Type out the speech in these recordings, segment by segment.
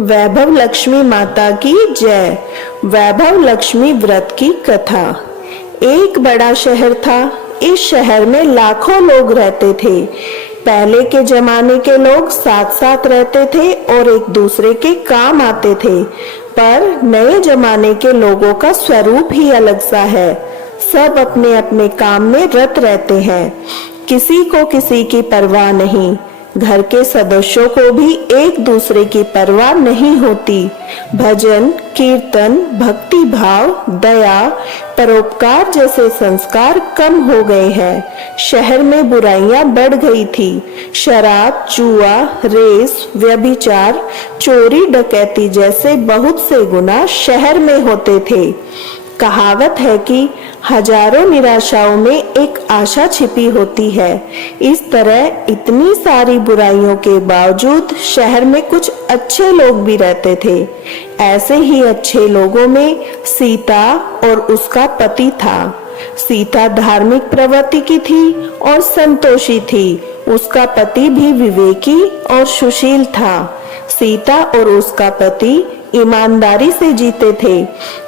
वैभव लक्ष्मी माता की जय। वैभव लक्ष्मी व्रत की कथा। एक बड़ा शहर था। इस शहर में लाखों लोग रहते थे। पहले के जमाने के लोग साथ साथ रहते थे और एक दूसरे के काम आते थे, पर नए जमाने के लोगों का स्वरूप ही अलग सा है। सब अपने अपने काम में रत रहते हैं, किसी को किसी की परवाह नहीं। घर के सदस्यों को भी एक दूसरे की परवाह नहीं होती। भजन, कीर्तन, भक्ति भाव, दया, परोपकार जैसे संस्कार कम हो गए हैं। शहर में बुराइयां बढ़ गई थी। शराब, जुआ, रेस, व्यभिचार, चोरी, डकैती जैसे बहुत से गुनाह शहर में होते थे। कहावत है कि हजारों निराशाओं में एक आशा छिपी होती है। इस तरह इतनी सारी बुराइयों के बावजूद शहर में कुछ अच्छे लोग भी रहते थे। ऐसे ही अच्छे लोगों में सीता और उसका पति था। सीता धार्मिक प्रवृत्ति की थी और संतोषी थी। उसका पति भी विवेकी और सुशील था। सीता और उसका पति ईमानदारी से जीते थे।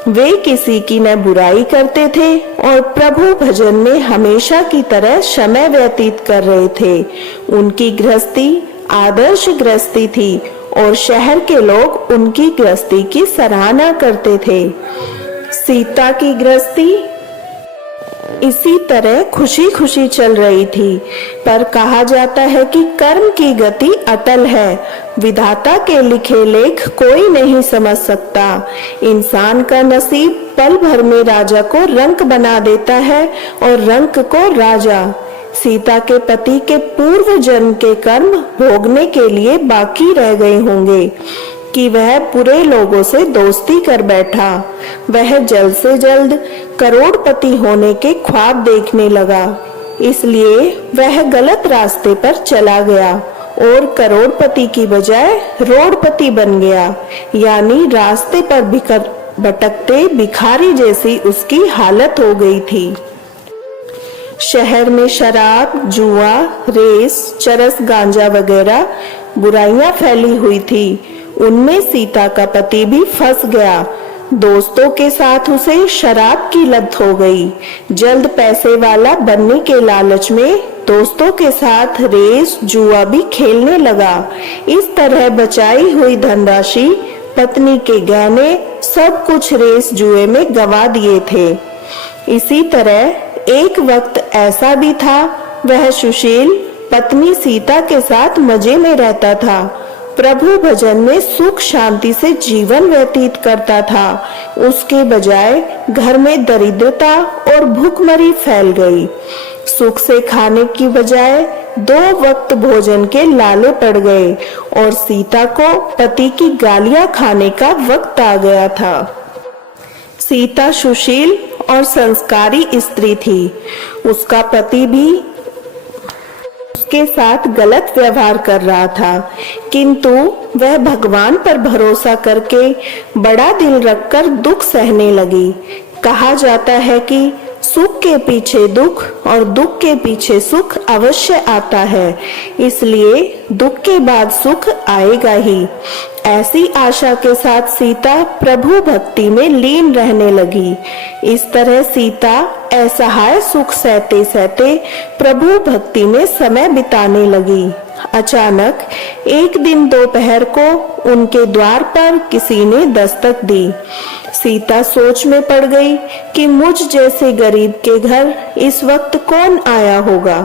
वे किसी की न बुराई करते थे और प्रभु भजन में हमेशा की तरह समय व्यतीत कर रहे थे। उनकी गृहस्थी आदर्श गृहस्थी थी और शहर के लोग उनकी गृहस्थी की सराहना करते थे। सीता की गृहस्थी इसी तरह खुशी खुशी चल रही थी, पर कहा जाता है कि कर्म की गति अटल है। विधाता के लिखे लेख कोई नहीं समझ सकता। इंसान का नसीब पल भर में राजा को रंक बना देता है और रंक को राजा। सीता के पति के पूर्व जन्म के कर्म भोगने के लिए बाकी रह गए होंगे कि वह बुरे लोगों से दोस्ती कर बैठा। वह जल्द से जल्द करोड़पति होने के ख्वाब देखने लगा, इसलिए वह गलत रास्ते पर चला गया और करोड़पति की बजाय रोडपति बन गया। यानी रास्ते पर भटकते भिखारी जैसी उसकी हालत हो गई थी। शहर में शराब, जुआ, रेस, चरस, गांजा वगैरह बुराइयां फैली हुई थी। उनमें सीता का पति भी फंस गया। दोस्तों के साथ उसे शराब की लत हो गई। जल्द पैसे वाला बनने के लालच में दोस्तों के साथ रेस, जुआ भी खेलने लगा। इस तरह बचाई हुई धनराशि, पत्नी के गहने, सब कुछ रेस जुए में गंवा दिए थे। इसी तरह एक वक्त ऐसा भी था, वह सुशील पत्नी सीता के साथ मजे में रहता था। प्रभु भजन में सुख शांति से जीवन व्यतीत करता था। उसके बजाय घर में दरिद्रता और भूखमरी फैल गई। सुख से खाने की बजाय 2 वक्त भोजन के लाले पड़ गए और सीता को पति की गालियां खाने का वक्त आ गया था। सीता सुशील और संस्कारी स्त्री थी। उसका पति भी उसके साथ गलत व्यवहार कर रहा था, किंतु वह भगवान पर भरोसा करके बड़ा दिल रखकर दुख सहने लगी। कहा जाता है कि सुख के पीछे दुख और दुख के पीछे सुख अवश्य आता है, इसलिए दुख के बाद सुख आएगा ही। ऐसी आशा के साथ सीता प्रभु भक्ति में लीन रहने लगी। इस तरह सीता असहाय सुख सहते सहते प्रभु भक्ति में समय बिताने लगी। अचानक एक दिन दोपहर को उनके द्वार पर किसी ने दस्तक दी। सीता सोच में पड़ गई कि मुझ जैसे गरीब के घर इस वक्त कौन आया होगा।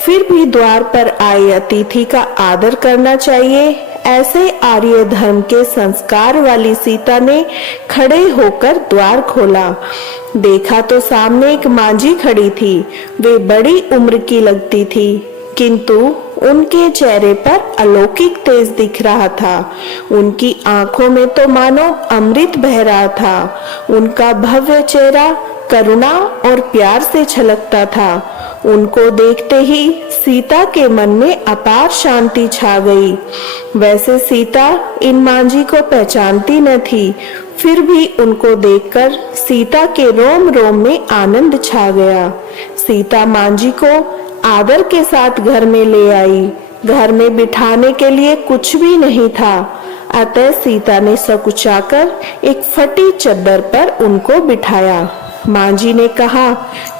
फिर भी द्वार पर आए अतिथि का आदर करना चाहिए। ऐसे आर्य धर्म के संस्कार वाली सीता ने खड़े होकर द्वार खोला। देखा तो सामने एक मांझी खड़ी थी। वे बड़ी उम्र की लगती थी, किंतु उनके चेहरे पर अलौकिक तेज दिख रहा था। उनकी आंखों में तो मानो अमृत बह रहा था। उनका भव्य चेहरा करुणा और प्यार से छलकता था। उनको देखते ही सीता के मन में अपार शांति छा गई। वैसे सीता इन मांझी को पहचानती न थी, फिर भी उनको देखकर सीता के रोम रोम में आनंद छा गया। सीता मांझी को आदर के साथ घर में ले आई। घर में बिठाने के लिए कुछ भी नहीं था। अतः सीता ने सकुचाकर एक फटी चद्दर पर उनको बिठाया। माँ जी ने कहा,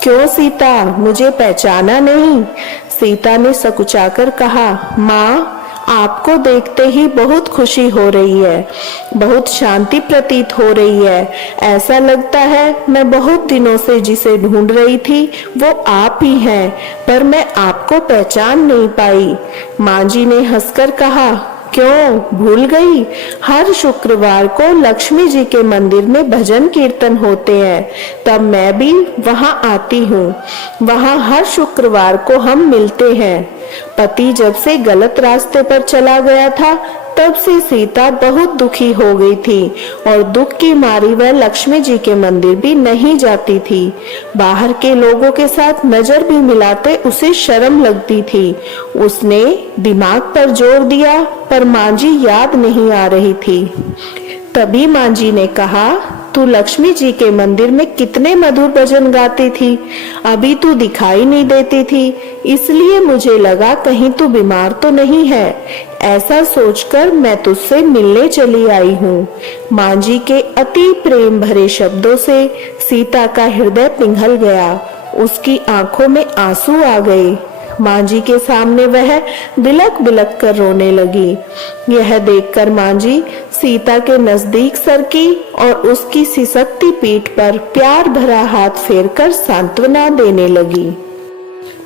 क्यों सीता, मुझे पहचाना नहीं? सीता ने सकुचाकर कहा, माँ, आपको देखते ही बहुत खुशी हो रही है, बहुत शांति प्रतीत हो रही है। ऐसा लगता है मैं बहुत दिनों से जिसे ढूंढ रही थी वो आप ही हैं, पर मैं आपको पहचान नहीं पाई। माँ जी ने हंसकर कहा, क्यों, भूल गई? हर शुक्रवार को लक्ष्मी जी के मंदिर में भजन कीर्तन होते हैं, तब मैं भी वहां आती हूँ। वहां हर शुक्रवार को हम मिलते हैं। पति जब से गलत रास्ते पर चला गया था, तब से सीता बहुत दुखी हो गई थी और दुख की मारी वह लक्ष्मी जी के मंदिर भी नहीं जाती थी। बाहर के लोगों के साथ नजर भी मिलाते उसे शर्म लगती थी। उसने दिमाग पर जोर दिया, पर माँ जी याद नहीं आ रही थी। तभी माँ जी ने कहा, तू लक्ष्मी जी के मंदिर में कितने मधुर भजन गाती थी, अभी तू दिखाई नहीं देती थी, इसलिए मुझे लगा कहीं तू बीमार तो नहीं है। ऐसा सोचकर मैं तुझसे मिलने चली आई हूँ। माँ जी के अति प्रेम भरे शब्दों से सीता का हृदय पिघल गया। उसकी आंखों में आंसू आ गए। माँ जी के सामने वह बिलक बिलक कर रोने लगी। यह देखकर माँ जी सीता के नजदीक सरकी और उसकी सिसकती पीठ पर प्यार भरा हाथ फेरकर सांत्वना देने लगी।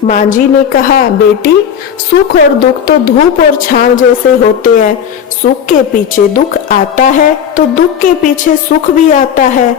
माँ जी ने कहा, बेटी, सुख और दुख तो धूप और छांव जैसे होते हैं। सुख के पीछे दुख आता है तो दुख के पीछे सुख भी आता है।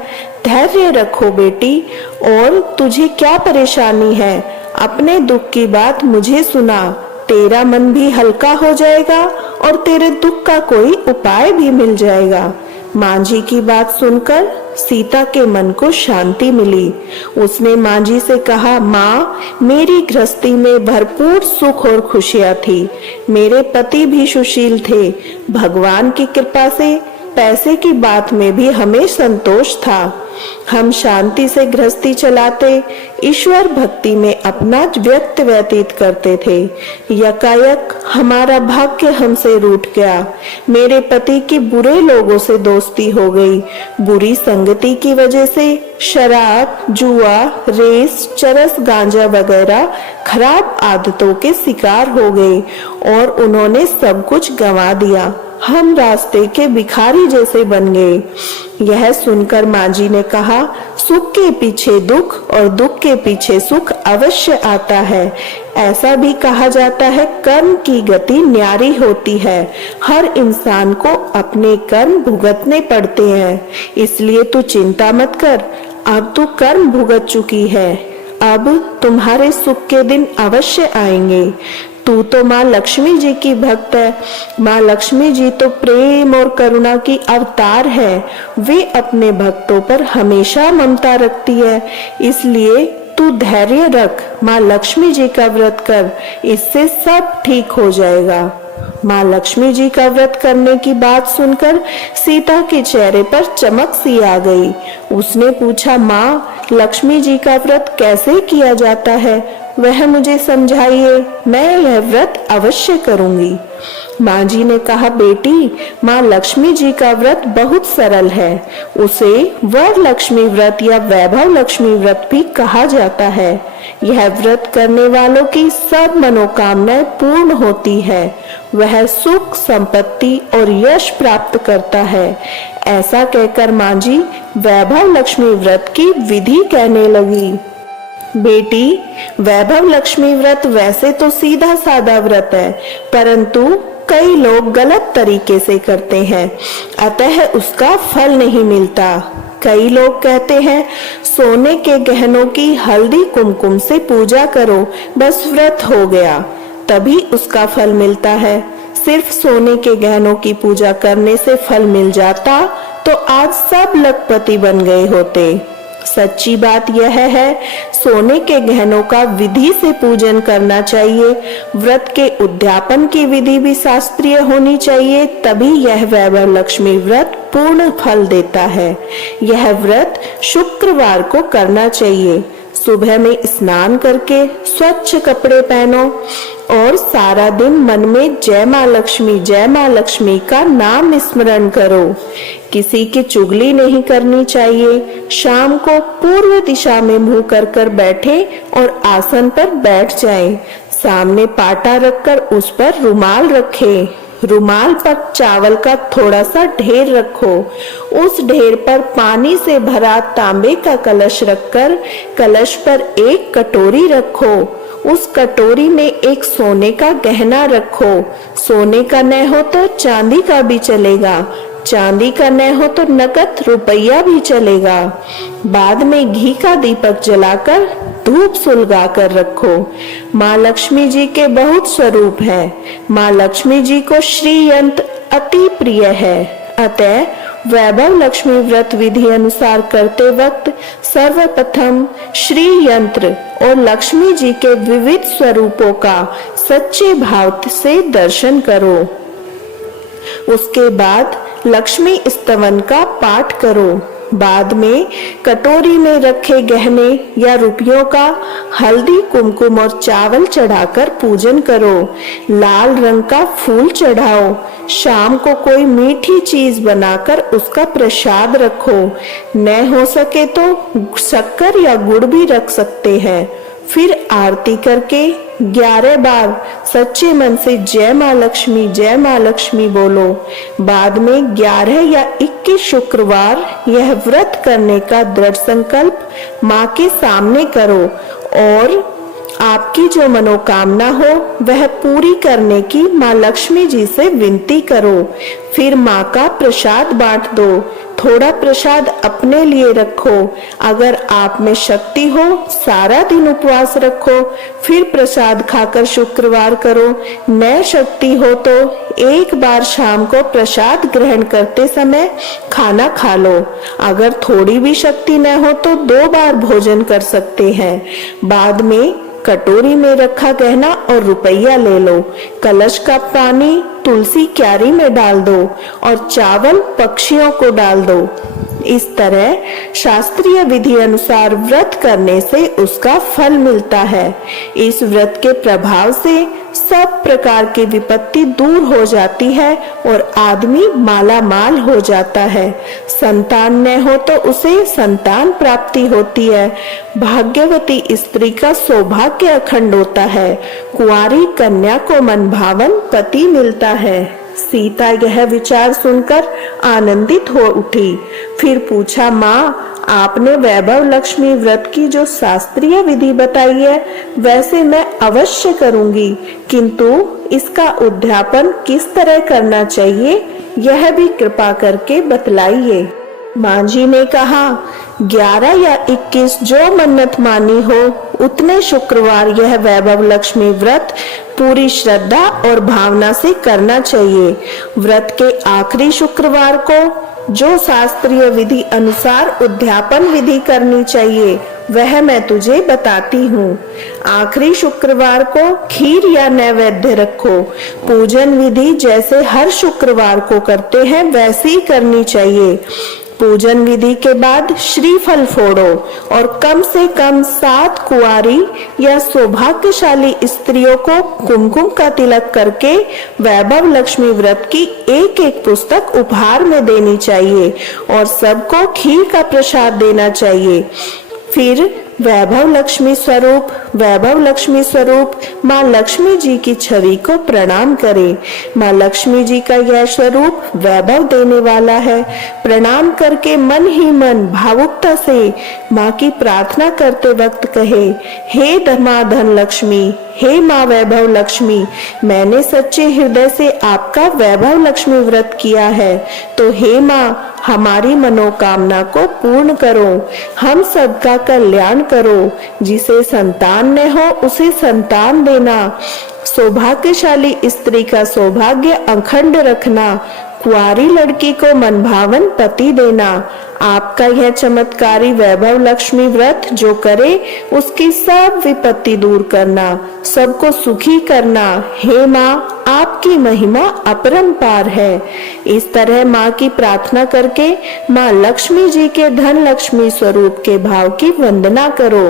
धैर्य रखो बेटी। और तुझे क्या परेशानी है? अपने दुख की बात मुझे सुना, तेरा मन भी हल्का हो जाएगा और तेरे दुख का कोई उपाय भी मिल जाएगा। माँ जी की बात सुनकर सीता के मन को शांति मिली। उसने माँ जी से कहा, माँ, मेरी गृहस्थी में भरपूर सुख और खुशियाँ थी। मेरे पति भी सुशील थे। भगवान की कृपा से पैसे की बात में भी हमें संतोष था। हम शांति से गृहस्थी चलाते, ईश्वर भक्ति में अपना व्यक्त व्यतीत करते थे। यकायक हमारा भाग्य हमसे रूठ गया। मेरे पति की बुरे लोगों से दोस्ती हो गई। बुरी संगति की वजह से शराब, जुआ, रेस, चरस, गांजा वगैरह खराब आदतों के शिकार हो गए और उन्होंने सब कुछ गंवा दिया। हम रास्ते के भिखारी जैसे बन गए। यह सुनकर माँ जी ने कहा, सुख के पीछे दुख और दुख के पीछे सुख अवश्य आता है। ऐसा भी कहा जाता है, कर्म की गति न्यारी होती है। हर इंसान को अपने कर्म भुगतने पड़ते हैं, इसलिए तू चिंता मत कर। अब तू कर्म भुगत चुकी है, अब तुम्हारे सुख के दिन अवश्य आएंगे। तू तो माँ लक्ष्मी जी की भक्त है। माँ लक्ष्मी जी तो प्रेम और करुणा की अवतार है। वे अपने भक्तों पर हमेशा ममता रखती है, इसलिए तू धैर्य रख। माँ लक्ष्मी जी का व्रत कर, इससे सब ठीक हो जाएगा। माँ लक्ष्मी जी का व्रत करने की बात सुनकर सीता के चेहरे पर चमक सी आ गई। उसने पूछा, माँ, लक्ष्मी जी का व्रत कैसे किया जाता है? वह मुझे समझाइए, मैं यह व्रत अवश्य करूंगी। माँ जी ने कहा, बेटी, माँ लक्ष्मी जी का व्रत बहुत सरल है। उसे वर लक्ष्मी व्रत या वैभव लक्ष्मी व्रत भी कहा जाता है। यह व्रत करने वालों की सब मनोकामनाएं पूर्ण होती है। वह सुख, संपत्ति और यश प्राप्त करता है। ऐसा कहकर माँ जी वैभव लक्ष्मी व्रत की विधि कहने लगी। बेटी, वैभव लक्ष्मी व्रत वैसे तो सीधा साधा व्रत है, परंतु कई लोग गलत तरीके से करते हैं, अतः उसका फल नहीं मिलता। कई लोग कहते हैं, सोने के गहनों की हल्दी कुमकुम से पूजा करो, बस व्रत हो गया, तभी उसका फल मिलता है। सिर्फ सोने के गहनों की पूजा करने से फल मिल जाता तो आज सब लखपति बन गए होते। सच्ची बात यह है, सोने के गहनों का विधि से पूजन करना चाहिए। व्रत के उद्यापन की विधि भी शास्त्रीय होनी चाहिए, तभी यह वैभव लक्ष्मी व्रत पूर्ण फल देता है। यह व्रत शुक्रवार को करना चाहिए। सुबह में स्नान करके स्वच्छ कपड़े पहनो और सारा दिन मन में जय माँ लक्ष्मी का नाम स्मरण करो। किसी की चुगली नहीं करनी चाहिए। शाम को पूर्व दिशा में मुंह कर बैठे और आसन पर बैठ जाएं। सामने पाटा रखकर उस पर रुमाल रखें। रुमाल पर चावल का थोड़ा सा ढेर रखो। उस ढेर पर पानी से भरा तांबे का कलश रखकर कलश पर एक कटोरी रखो। उस कटोरी में एक सोने का गहना रखो। सोने का न हो तो चांदी का भी चलेगा। चांदी का न हो तो नकद रुपया भी चलेगा। बाद में घी का दीपक जलाकर धूप सुलगा कर रखो। माँ लक्ष्मी जी के बहुत स्वरूप है। माँ लक्ष्मी जी को श्री यंत्र अति प्रिय है। अतः वैभव लक्ष्मी व्रत विधि अनुसार करते वक्त सर्वप्रथम श्री यंत्र और लक्ष्मी जी के विविध स्वरूपों का सच्चे भाव से दर्शन करो। उसके बाद लक्ष्मी स्तवन का पाठ करो। बाद में कटोरी में रखे गहने या रुपयों का हल्दी कुमकुम और चावल चढ़ाकर पूजन करो। लाल रंग का फूल चढ़ाओ। शाम को कोई मीठी चीज बनाकर उसका प्रसाद रखो। न हो सके तो शक्कर या गुड़ भी रख सकते हैं। फिर आरती करके 11 बार सच्चे मन से जय माँ लक्ष्मी बोलो। बाद में 11 या 21 शुक्रवार यह व्रत करने का दृढ़ संकल्प माँ के सामने करो और आपकी जो मनोकामना हो वह पूरी करने की माँ लक्ष्मी जी से विनती करो। फिर माँ का प्रसाद बांट दो। थोड़ा प्रसाद अपने लिए रखो। अगर आप में शक्ति हो सारा दिन उपवास रखो। फिर प्रसाद खाकर शुक्रवार करो। न शक्ति हो तो एक बार शाम को प्रसाद ग्रहण करते समय खाना खा लो। अगर थोड़ी भी शक्ति न हो तो 2 बार भोजन कर सकते हैं। बाद में कटोरी में रखा गहना और रुपया ले लो। कलश का पानी तुलसी क्यारी में डाल दो और चावल पक्षियों को डाल दो। इस तरह शास्त्रीय विधि अनुसार व्रत करने से उसका फल मिलता है। इस व्रत के प्रभाव से सब प्रकार की विपत्ति दूर हो जाती है और आदमी माला माल हो जाता है। संतान न हो तो उसे संतान प्राप्ति होती है। भाग्यवती स्त्री का सौभाग्य अखंड होता है। कुंवारी कन्या को मनभावन पति मिलता है। सीता यह विचार सुनकर आनंदित हो उठी। फिर पूछा, माँ आपने वैभव लक्ष्मी व्रत की जो शास्त्रीय विधि बताई है वैसे मैं अवश्य करूंगी, किंतु इसका उद्यापन किस तरह करना चाहिए यह भी कृपा करके बतलाइए। माँ जी ने कहा, 11 या 21 जो मन्नत मानी हो उतने शुक्रवार यह वैभव लक्ष्मी व्रत पूरी श्रद्धा और भावना से करना चाहिए। व्रत के आखिरी शुक्रवार को जो शास्त्रीय विधि अनुसार उद्यापन विधि करनी चाहिए वह मैं तुझे बताती हूँ। आखिरी शुक्रवार को खीर या नैवेद्य रखो। पूजन विधि जैसे हर शुक्रवार को करते हैं वैसी करनी चाहिए। पूजन विधि के बाद श्रीफल फोड़ो और कम से कम 7 कुंवारी या सौभाग्यशाली स्त्रियों को कुमकुम का तिलक करके वैभव लक्ष्मी व्रत की एक पुस्तक उपहार में देनी चाहिए और सबको खीर का प्रसाद देना चाहिए। फिर वैभव लक्ष्मी स्वरूप माँ लक्ष्मी जी की छवि को प्रणाम करें। माँ लक्ष्मी जी का यह स्वरूप वैभव देने वाला है। प्रणाम करके मन ही मन भावुकता से माँ की प्रार्थना करते वक्त कहे, हे माँ धन लक्ष्मी, हे माँ वैभव लक्ष्मी, मैंने सच्चे हृदय से आपका वैभव लक्ष्मी व्रत किया है, तो हे माँ हमारी मनोकामना को पूर्ण करो, हम सबका कल्याण करो। जिसे संतान न हो उसे संतान देना, सौभाग्यशाली स्त्री का सौभाग्य अखंड रखना, कुंवारी लड़की को मनभावन पति देना। आपका यह चमत्कारी वैभव लक्ष्मी व्रत जो करे उसकी सब विपत्ति दूर करना, सबको सुखी करना। हे माँ, आपकी महिमा अपरंपार है। इस तरह माँ की प्रार्थना करके माँ लक्ष्मी जी के धन लक्ष्मी स्वरूप के भाव की वंदना करो।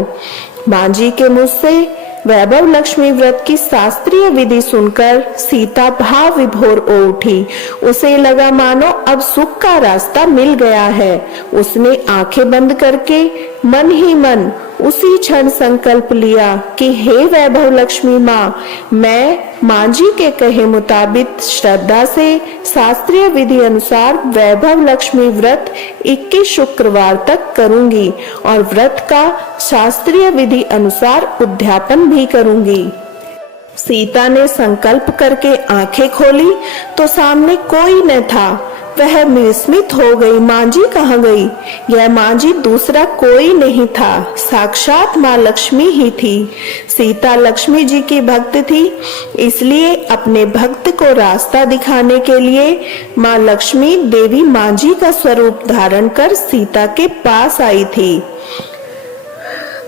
माँ जी के मुझ से वैभव लक्ष्मी व्रत की शास्त्रीय विधि सुनकर सीता भाव विभोर हो उठी। उसे लगा मानो अब सुख का रास्ता मिल गया है। उसने आंखें बंद करके मन ही मन उसी क्षण संकल्प लिया कि हे वैभव लक्ष्मी माँ, मैं माँ जी के कहे मुताबिक श्रद्धा से शास्त्रीय विधि अनुसार वैभव लक्ष्मी व्रत 21 शुक्रवार तक करूंगी और व्रत का शास्त्रीय विधि अनुसार उद्यापन भी करूंगी। सीता ने संकल्प करके आंखें खोली तो सामने कोई न था। वह विस्मित हो गई, माँ जी कहाँ गई? यह माँ जी दूसरा कोई नहीं था, साक्षात माँ लक्ष्मी ही थी। सीता लक्ष्मी जी की भक्त थी, इसलिए अपने भक्त को रास्ता दिखाने के लिए माँ लक्ष्मी देवी माँ जी का स्वरूप धारण कर सीता के पास आई थी।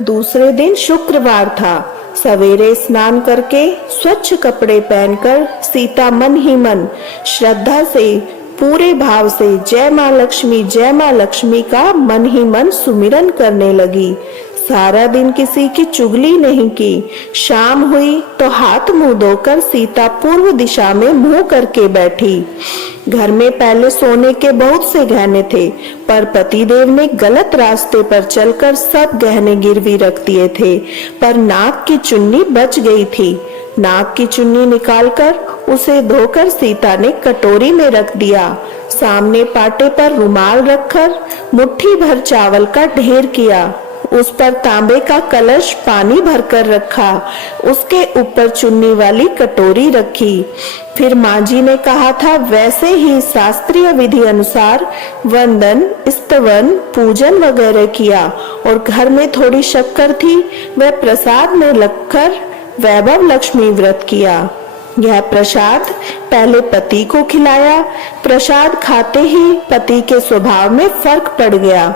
दूसरे दिन शुक्रवार था। सवेरे स्नान करके स्वच्छ कपड़े पहनकर सीता मन ही मन श्रद्धा से पूरे भाव से जय माँ लक्ष्मी का मन ही मन सुमिरन करने लगी। सारा दिन किसी की चुगली नहीं की। शाम हुई तो हाथ मुंह धोकर सीता पूर्व दिशा में मुंह करके बैठी। घर में पहले सोने के बहुत से गहने थे, पर पतिदेव ने गलत रास्ते पर चलकर सब गहने गिरवी रख दिए थे, पर नाक की चुन्नी बच गई थी। नाक की चुन्नी निकालकर उसे धोकर सीता ने कटोरी में रख दिया। सामने पाटे पर रुमाल रखकर मुट्ठी भर चावल का ढेर किया। उस पर तांबे का कलश पानी भरकर रखा। उसके ऊपर चुन्नी वाली कटोरी रखी। फिर माँ जी ने कहा था वैसे ही शास्त्रीय विधि अनुसार वंदन, स्तवन, पूजन वगैरह किया और घर में थोड़ी शक्कर थी, वह प्रसाद में रखकर वैभव लक्ष्मी व्रत किया। यह प्रसाद पहले पति को खिलाया। प्रसाद खाते ही पति के स्वभाव में फर्क पड़ गया।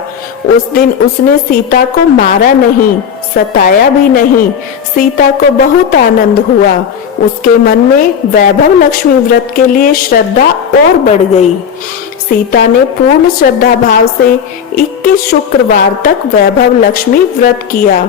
उस दिन उसने सीता को मारा नहीं, सताया भी नहीं। सीता को बहुत आनंद हुआ। उसके मन में वैभव लक्ष्मी व्रत के लिए श्रद्धा और बढ़ गई। सीता ने पूर्ण श्रद्धा भाव से 21 शुक्रवार तक वैभव लक्ष्मी व्रत किया।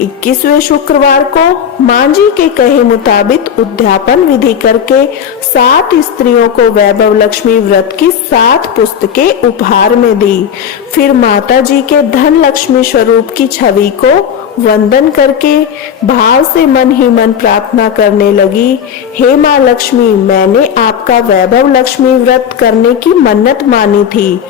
21वें शुक्रवार को माँ जी के कहे मुताबिक उद्यापन विधि करके 7 स्त्रियों को वैभव लक्ष्मी व्रत की 7 पुस्तकें उपहार में दी। फिर माता जी के धन लक्ष्मी स्वरूप की छवि को वंदन करके भाव से मन ही मन प्रार्थना करने लगी, हे माँ लक्ष्मी, मैंने आपका वैभव लक्ष्मी व्रत करने की मन्नत मानी थी,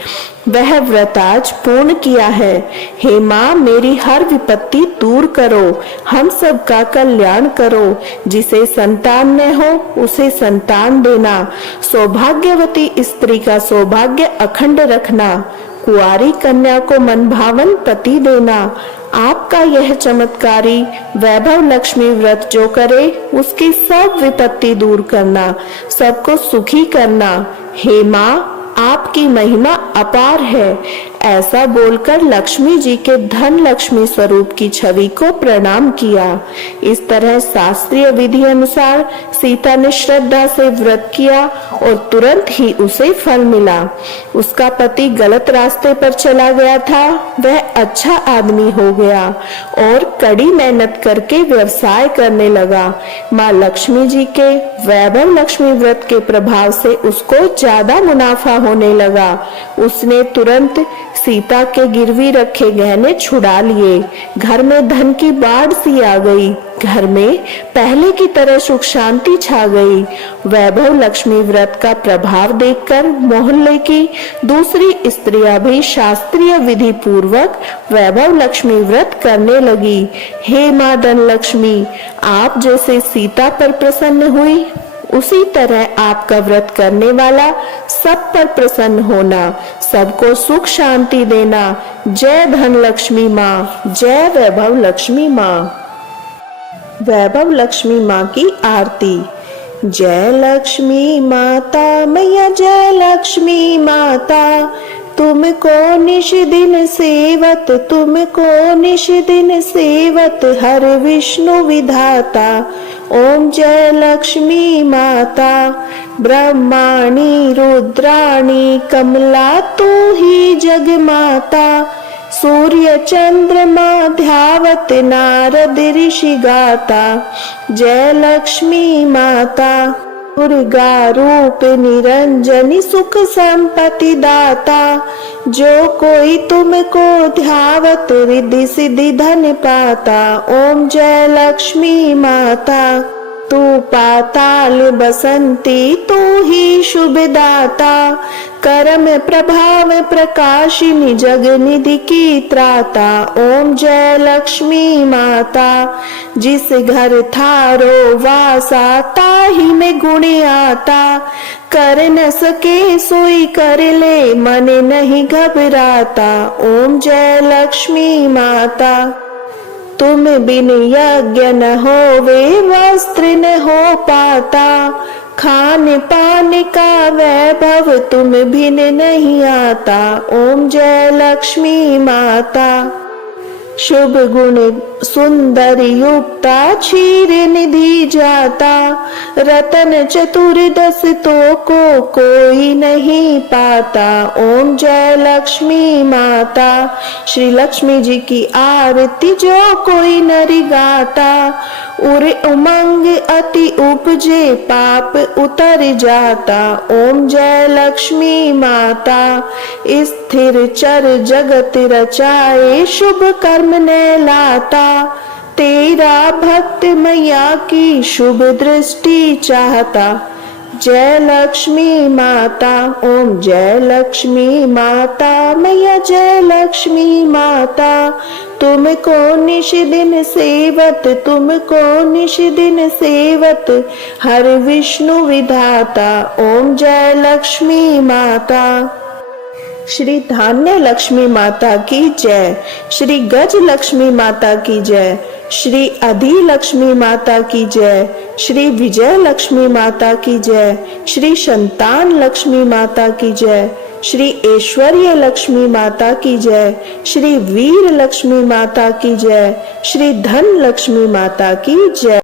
वह व्रत आज पूर्ण किया है। हे माँ, मेरी हर विपत्ति दूर करो, हम सबका कल्याण करो। जिसे संतान न हो उसे संतान देना, सौभाग्यवती स्त्री का सौभाग्य अखंड रखना, कुंवारी कन्या को मनभावन पति देना। आपका यह चमत्कारी वैभव लक्ष्मी व्रत जो करे उसकी सब विपत्ति दूर करना, सबको सुखी करना। हे माँ, आपकी महिमा अपार है। ऐसा बोलकर लक्ष्मी जी के धन लक्ष्मी स्वरूप की छवि को प्रणाम किया। इस तरह शास्त्रीय विधि अनुसार सीता ने श्रद्धा से व्रत किया और तुरंत ही उसे फल मिला। उसका पति गलत रास्ते पर चला गया था, वह अच्छा आदमी हो गया और कड़ी मेहनत करके व्यवसाय करने लगा। माँ लक्ष्मी जी के वैभव लक्ष्मी व्रत के प्रभाव से उसको ज्यादा मुनाफा होने लगा। उसने तुरंत सीता के गिरवी रखे गहने छुड़ा लिए। घर में धन की बाढ़ सी आ गई। घर में पहले की तरह सुख शांति छा गई। वैभव लक्ष्मी व्रत का प्रभाव देखकर मोहल्ले की दूसरी स्त्रियां भी शास्त्रीय विधि पूर्वक वैभव लक्ष्मी व्रत करने लगी। हे माँ धन लक्ष्मी, आप जैसे सीता पर प्रसन्न हुई, उसी तरह आपका व्रत करने वाला सब पर प्रसन्न होना, सबको सुख शांति देना। जय धन लक्ष्मी माँ, जय वैभव लक्ष्मी माँ। वैभव लक्ष्मी माँ की आरती। जय लक्ष्मी माता मैया जय लक्ष्मी माता, तुमको निश दिन सेवत, तुमको निश दिन सेवत हर विष्णु विधाता। ओम जय लक्ष्मी माता, ब्रह्माणी रुद्राणी कमला तू ही जग माता, सूर्य चंद्रमा ध्यावत नारद ऋषि गाता। जय लक्ष्मी माता, दुर्गा रूप निरंजनी सुख संपत्ति दाता, जो कोई तुमको ध्यावत रिद्धि सिद्धि धन पाता। ओम जय लक्ष्मी माता, तू पाताल बसंती तू ही शुभ दाता, कर्म प्रभाव प्रकाशिनी जग निधि की त्राता। ओम जय लक्ष्मी माता, जिस घर थारो वासा ताहि में गुण आता, कर न सके सोई कर ले मन नहीं घबराता। ओम जय लक्ष्मी माता, तुम बिन यज्ञ न होवे वस्त्र न हो पाता, खान पान का वैभव तुम बिन नहीं आता। ओम जय लक्ष्मी माता, शुभ गुण सुंदर युक्ता क्षीर निधि जाता, रतन चतुर्दश तो को कोई नहीं पाता। ओम जय लक्ष्मी माता, श्री लक्ष्मी जी की आरती जो कोई नर गाता, उर उमंग अति उपजे पाप उतर जाता। ओम जय लक्ष्मी माता, स्थिर चर जगत रचाए शुभ कर्म ने लाता, तेरा भक्त मैया की शुभ दृष्टि चाहता। जय लक्ष्मी माता, ओम जय लक्ष्मी माता मैया जय लक्ष्मी माता, तुमको निश दिन सेवत, तुमको निश दिन सेवत हर विष्णु विधाता। ओम जय लक्ष्मी माता। श्री धान्य लक्ष्मी माता की जय, श्री गज लक्ष्मी माता की जय, श्री अधि लक्ष्मी माता की जय, श्री विजय लक्ष्मी माता की जय, श्री संतान लक्ष्मी माता की जय, श्री ऐश्वर्य लक्ष्मी माता की जय, श्री वीर लक्ष्मी माता की जय, श्री धन लक्ष्मी माता की जय।